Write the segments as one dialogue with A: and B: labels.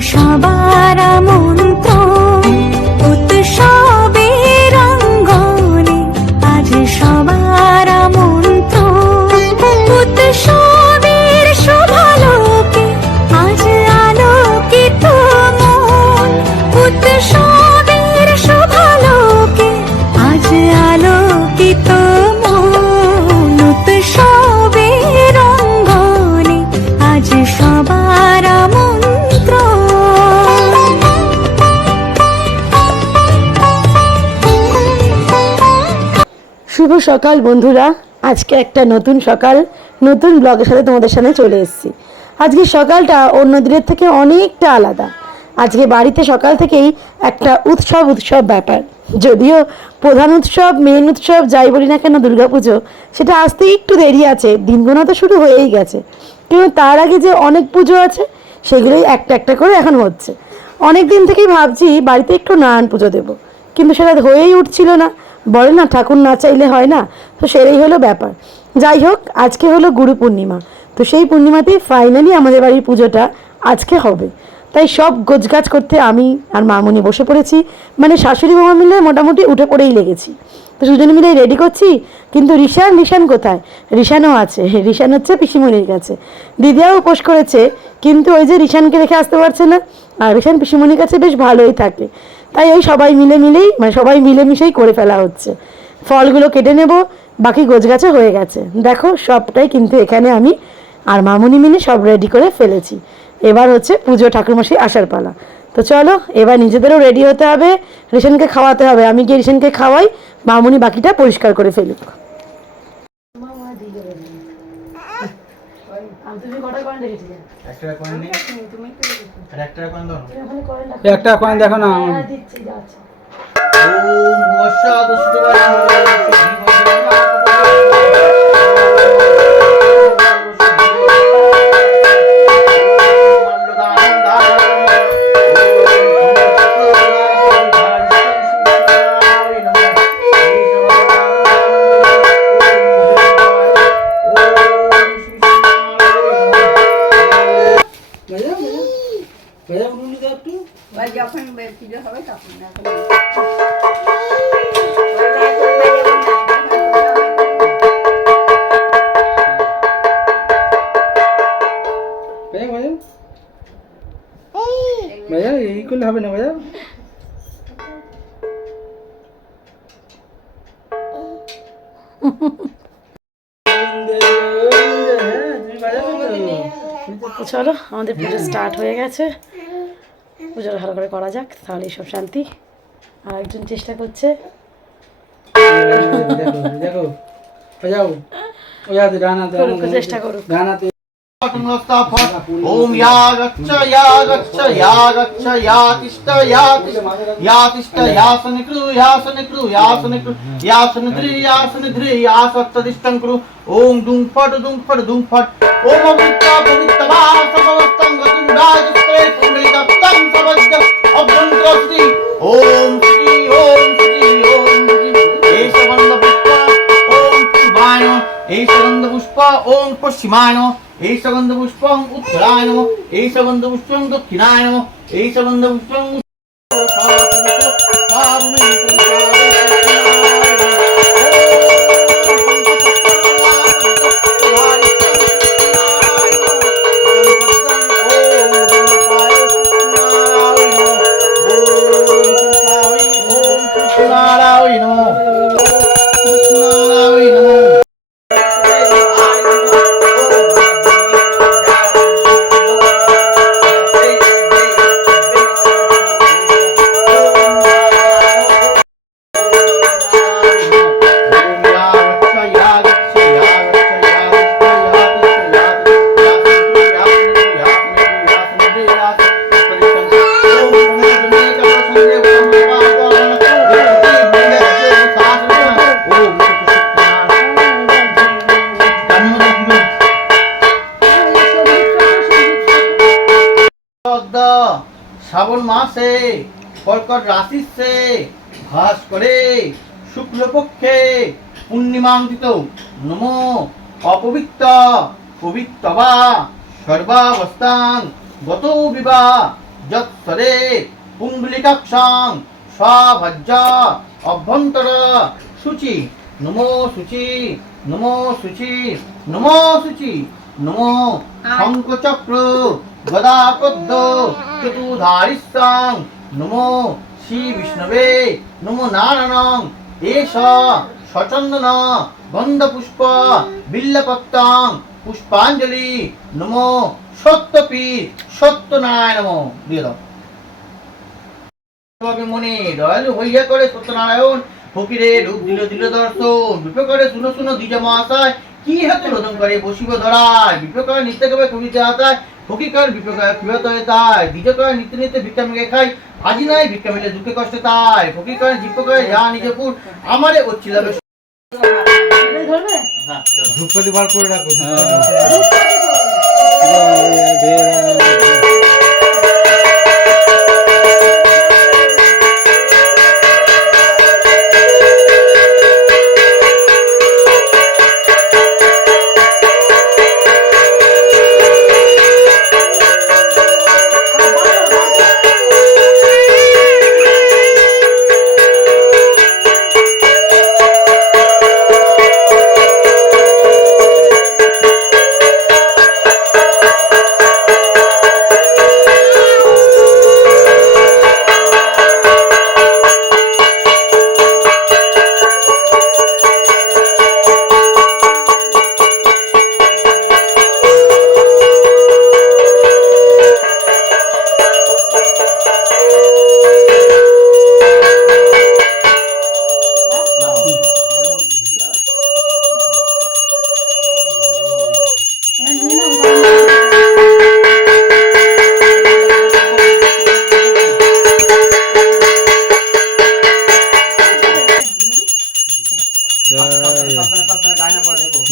A: সবার মন্ত্র
B: সকাল, বন্ধুরা। আজকে একটা নতুন সকাল, নতুন ব্লগের সাথে তোমাদের সামনে চলে এসেছি। আজকে সকালটা অন্য দিনের থেকে অনেকটা আলাদা। আজকে বাড়িতে সকাল থেকেই একটা উৎসব উৎসব ব্যাপার। যদিও প্রধান উৎসব মেন উৎসব, যাই বলি না কেন দুর্গাপুজো, সেটা আসতে একটু দেরি আছে। দিনগোনা তো শুরু হয়েই গেছে। কিন্তু তার আগে যে অনেক পুজো আছে, সেগুলোই একটা একটা করে এখন হচ্ছে। অনেক দিন থেকেই ভাবছি, বাড়িতে একটু নারায়ণ পুজো দেবো। কিন্তু সেটা হয়েই উঠছিল না। বলে না, ঠাকুর না চাইলে হয় না। তো সেটাই হলো ব্যাপার। যাই হোক, আজকে হলো গুরু পূর্ণিমা। তো সেই পূর্ণিমাতেই ফাইনালি আমাদের বাড়ির পুজোটা আজকে হবে। তাই সব গোছগাছ করতে আমি আর মামুনি বসে পড়েছি। মানে শাশুড়ি বাবা মিলে মোটামুটি উঠে পড়েই লেগেছি। তো দুজনে মিলে রেডি করছি, কিন্তু রিশান রিশান কোথায়? রিশানও আছে। রিশান হচ্ছে পিসিমণির কাছে। দিদিয়াও উপোস করেছে, কিন্তু ওই যে রিশানকে রেখে আসতে পারছে না। আর রিশান পিসিমণির কাছে বেশ ভালোই থাকে। তাই ওই সবাই মিলে মিলেই মানে সবাই মিলেমিশেই করে ফেলা হচ্ছে। ফলগুলো কেটে নেব, বাকি গোছগাছে হয়ে গেছে। দেখো, সবটাই কিন্তু এখানে আমি আর মামুনি মিলে সব রেডি করে ফেলেছি। এবার হচ্ছে পুজো ঠাকুরমশাই আসার পালা। তো চলো, এবার নিজেদেরও রেডি হতে হবে। রেশনকে খাওয়াতে হবে। আমি গিয়ে রেশনকে খাওয়াই, মামুনি বাকিটা পরিষ্কার করে ফেলুক।
C: একটা কয়েন নেই আর একটা কয়েন দাও
D: একটা কয়েন দেখো না
C: ওম বর্ষা
E: বা
D: করলে হবে না
B: তো চলো আমাদের পুজো স্টার্ট হয়ে গেছে পুজোটা ভালো করে করা যাক তাহলেই সব শান্তি আর একজন চেষ্টা করছে
D: দেখো
B: চেষ্টা করুক।
C: ॐ या रक्ष या रक्ष या रक्ष या तिष्ठ या या तिष्ठ या सनिक्रु या सनिक्रु या सनिक्रु या सनिध्रि या सनिध्रि या सत्तदिष्टं क्रु ओम दुं फट दुं फट दुं फट ओम अमृता पवित्रवा गतिं राजस्ते पुण्यदत्तं सबज्ज अभ्यंतरस्ति ओम श्री ॐ পুষ্প ওম পশ্চিমায় নমঃ। এই সুগন্ধ পুষ্পং উত্তরায় নমঃ। এই সুগন্ধ পুষ্পং দক্ষিণায় নমঃ। এই সুগন্ধ পুষ্পং কর্কট রাশিসে ভাস করে শুক্লপক্ষে পূর্ণিমাঙ্কিত নম অপবিত্র পবিত্রবা সর্বাবস্থাং গত বিবা যৎসরে পুণ্ডলিকাক্ষাং স্বাভাজ্যা অভ্যন্তর শুচি নমো শুচি নমো শুচি নমো শুচি নমো শঙ্খচক্র গদাপদ্ম চতুধারিস্তাং নমো শ্রী বিষ্ণবে নমো নারায়ণং, এষ সচন্দন গন্ধপুষ্প, বিল্লপত্তাং, পুষ্পাঞ্জলি, নমো সত্যপি সত্যনারায়ণ নমো, দিয়ে দাও। মনে দয়ালু হইয়া করে সত্যনারায়ণ, ফকিরে রূপ দিল দিল দর্শন বিপকরে শুনো শুনো দ্বিজ মহাশয় কি হাতে রোদন করে বসিব ধরায় বিপকর নিত্য কবে কবিতে হাতায় ফকির বিপ্রকার হয়ে তাই? দ্বিজ করে নিত্য নিত্য ভিক্ষা মেঘে খাই আজি নাই ভিক্ষা মিলে দুঃখে কষ্টে তাই। ফকির করে জীব করে যা নিজপুর আমারে অচ্ছিলাবে
D: ধূপকাঠি বার করে রাখো।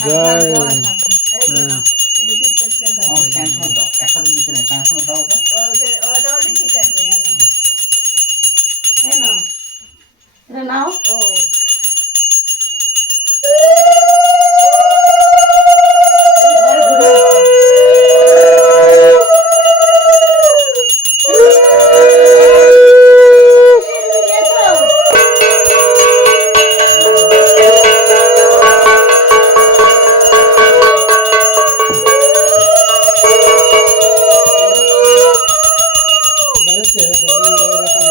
D: Yeah. দেখো এই এরকম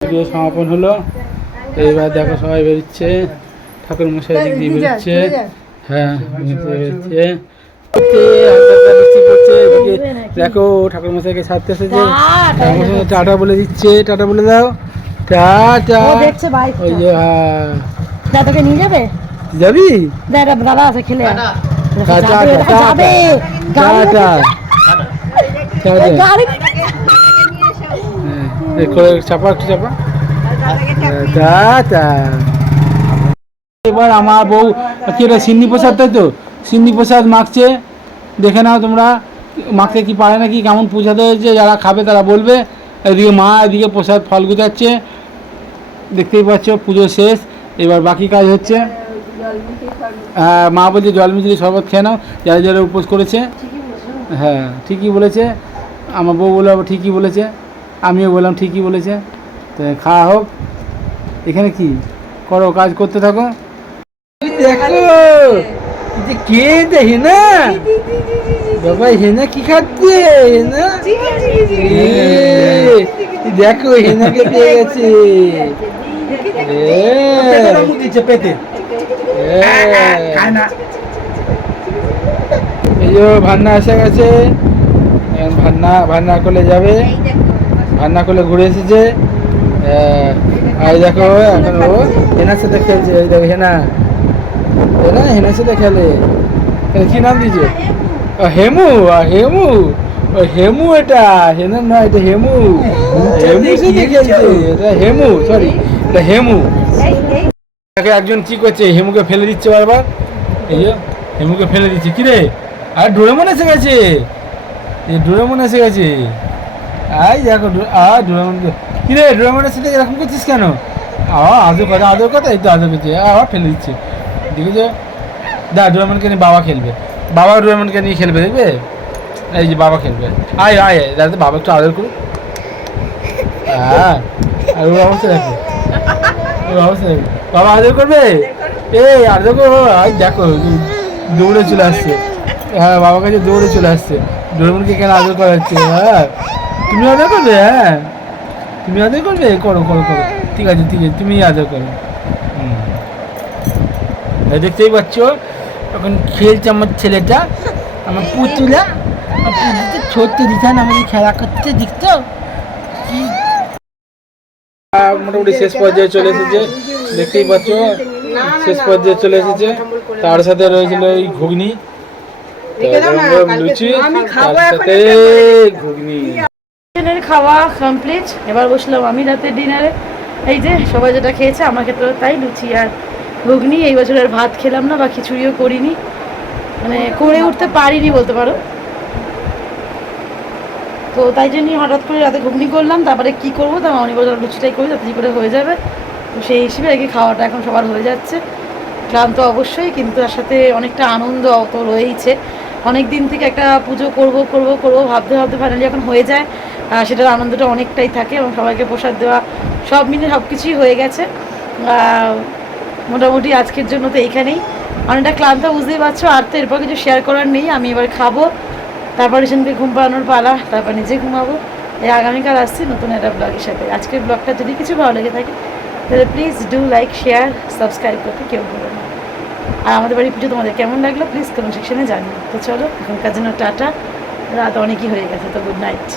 D: চলে সমাপন হলো। তো এবার দেখো সবাই বেরোচ্ছে। ঠাকুর মশাই দিক দিয়ে বেরোচ্ছে। হ্যাঁ বেরোচ্ছে। দেখো ঠাকুর মশাইকে ছাড়তে এসেছে। ঠাকুর মশাই টাটা বলে দিচ্ছে। টাটা বলে দাও। টাটা
B: ও
D: ওই যে হ্যাঁ।
B: নিয়ে যাবে?
D: যাবি?
B: দা এটা দাদা আছে খেলে।
D: চাপা একটু চাপা এবার আমার বউ কি এটা সিন্নি প্রসাদ তাই তো সিন্নি প্রসাদ মাখছে দেখে নাও তোমরা মাখতে কি পারে নাকি কেমন পূজাতে হয়েছে যারা খাবে তারা বলবে এদিকে মা এদিকে প্রসাদ ফল গুজাচ্ছে দেখতেই পাচ্ছ পুজো শেষ এবার বাকি কাজ হচ্ছে হ্যাঁ মা বলছে জল মিছরি শরবত খেয়ে নাও যারা যারা উপোস করেছে। হ্যাঁ ঠিকই বলেছে। আমার বউ বলল আবার ঠিকই বলেছে। আমিও বললাম ঠিকই বলেছে। তো খাওয়া হোক। এখানে কি? করো কাজ করতে থাকো। দেখো যে কে দেখে না বাবা হেনা কি খাচ্ছে? হেনা? দেখো হেনাকে পেয়ে গেছে। এ। এই যে ভান্না এসে গেছে। ভান্না ভান্না করলে যাবে। ভান্না করলে ঘুরে এসেছে। আর দেখো এখন ও হেনার সাথে খেলছে। এই দেখো হেনা। হেনা হেনার সাথে খেলে। কি নাম দিয়েছে? হেমু। আ, হেমু। হেমু এটা। হেনা না এটা হেমু। হেমু। সাথে খেলছে। এটা হেমু সরি এটা হেমু। দেখো একজন কি করছে? হেমুকে ফেলে দিচ্ছে বারবার। এই হেমুকে ফেলে দিচ্ছে। কি রে? আর ডোরেমন এসে গেছে। এই ডোরেমন এসে গেছে। আই দেখো, ডো- আ ডোরেমন কি রে ডোরেমনের সাথে এরকম করছিস কেন? আ আদর কথা আদর কথা এই তো আদর করছে। আবার ফেলে দিচ্ছে। দেখেছ দা, ডোরেমনকে নিয়ে বাবা খেলবে। বাবা রোহমনকে নিয়ে খেলবে, দেখবে? এই যে বাবা খেলবে। আয় আয়, দাদা, বাবা একটু আদর করুন হ্যাঁ আর ওর অবস্থা দেখো। বাবা, আদর করবে? এই আদর করব আয় দেখো দৌড়ে চলে আসছে। হ্যাঁ বাবার কাছে দৌড়ে চলে আসছে। ডোরেমনকে কেন আদর করা হচ্ছে হ্যাঁ তুমি আদর করবে হ্যাঁ। তুমি আদর করবে? করো করো করো। ঠিক আছে ঠিক আছে, তুমি আদর করো। দেখতেই পাচ্ছ, এখন খেলছে আমার ছেলেটা। আমার পুতুলা আমার পুতুলটা ছোট্ট দিশান আমাকে খেলা করতে দেখতো মোটামুটি শেষ পর্যায়ে চলে এসেছে। দেখতেই পাচ্ছ শেষ পর্যায়ে চলে এসেছে। তার সাথে রয়েছিল এই ঘুগনি। লুচি তার সাথে ঘুগনি।
B: খাওয়া কমপ্লিট এবার বসলাম আমি রাতে ডিনারে। এই যে সবাই যেটা খেয়েছে আমার ক্ষেত্রে তাই লুচি আর ঘুগনি। এই বছর আর ভাত খেলাম না বা খিচুড়িও করিনি। মানে করে উঠতে পারিনি বলতে পারো। তো তাই জন্যই হঠাৎ করে রাতে ঘুগনি করলাম, তারপরে কি করব তা মামনি বললাম লুচিটাই করি তাড়াতাড়ি করে হয়ে যাবে। তো সেই হিসেবে আর কি খাওয়াটা এখন সবার হয়ে যাচ্ছে। ক্লান্ত অবশ্যই, কিন্তু তার সাথে অনেকটা আনন্দ তো রয়েইছে। অনেক দিন থেকে একটা পুজো করব করব করব, ভাবতে ভাবতে ফাইনালি এখন হয়ে যায়। সেটার আনন্দটা অনেকটাই থাকে এবং সবাইকে প্রসাদ দেওয়া সব মিলে সব কিছুই হয়ে গেছে। মোটামুটি আজকের জন্য তো এইখানেই। অনেকটা ক্লান্ত, বুঝতেই পারছ। আর তো এরপর কিছু শেয়ার করার নেই, আমি এবার খাব। তারপর রিসেন্টলি ঘুম পাড়ানোর পালা, তারপর নিজে ঘুমাবো। এই আগামীকাল আসছি নতুন একটা ব্লগের সাথে। আজকের ব্লগটা যদি কিছু ভালো লেগে থাকে, তাহলে please do like share subscribe করতে কেউ ভুলো না। আর আমাদের বাড়ির পুজো তোমাদের কেমন লাগল প্লিজ কমেন্ট সেকশনে জানিও। তো চলো, এখনকার জন্য টাটা। রাত অনেকই হয়ে গেছে, তো গুড নাইট